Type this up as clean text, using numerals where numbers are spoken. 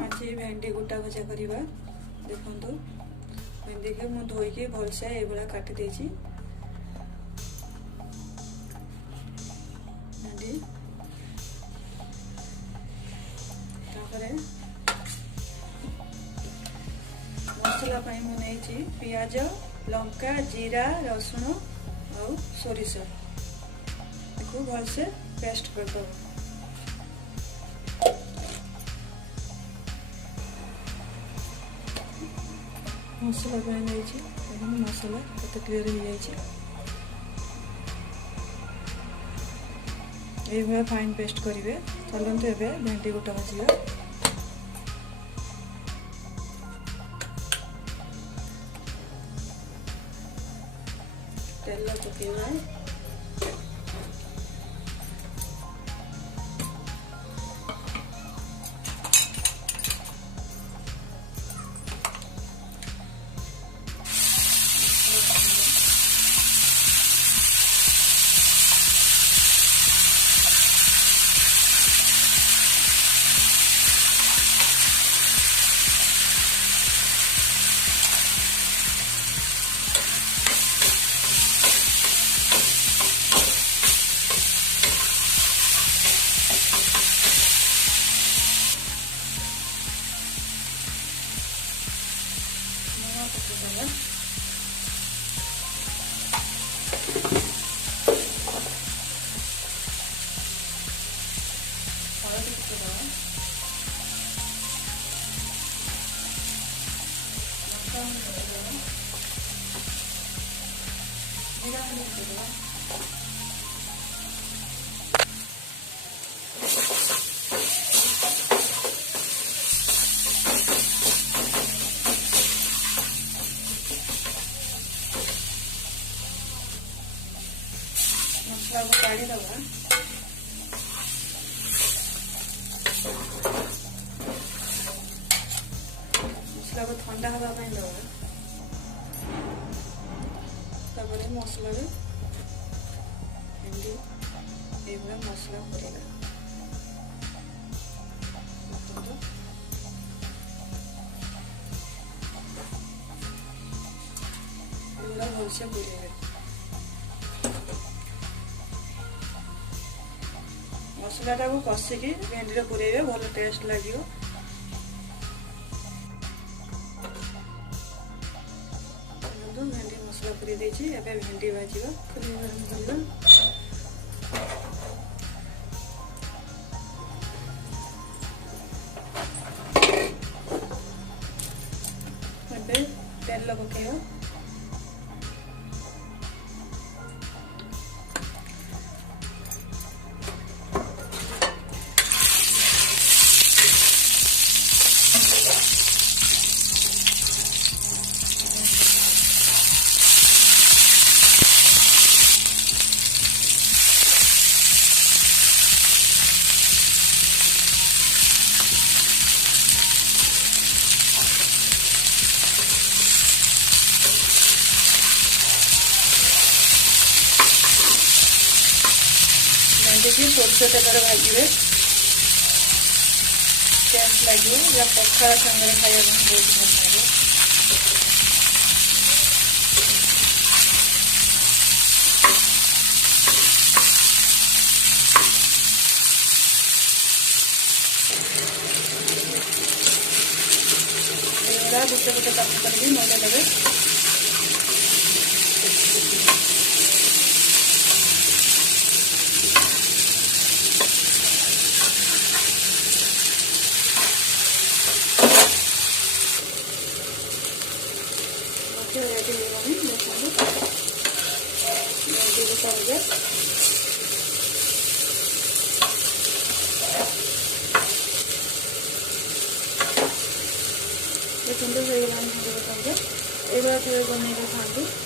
आज भेंडी गोटा भजा करवा देखो भेंडी के मुझे धोईकी भलसे ये काटी देछि भेंडी तापरे मसला पाई मु नेछि पियाज लंका जीरा रसुण और सोरिष देखो भलसे पेस्ट कर दो मसला पाई नेछि मसला कते क्लियर हो जाइछि ए भाई फाइन पेस्ट करिवे चलंतु एबे भेंडी गोटा भाजिया तेल पकेवा मसला को काढ़ी दबा मसला को ठंडा हवा पाई दबा तापर मसला रे भेंडी ये मसला पड़ेगा भलसे बुड़े मसलाटा को कषिकी भेंडी पुरेबे भल टेस्ट लगे भेंडी मसला पुरे देछि एबे भेंडी भाजिबा पुरी गरम करबा एबे तेल पकेबा देखिए सरसों तेल भाजबे टेस्ट लगे या पखाड़ सागर खाया बहुत भल लगे गोटे गोटे काट कर मजा लगे रेडी ये बन बन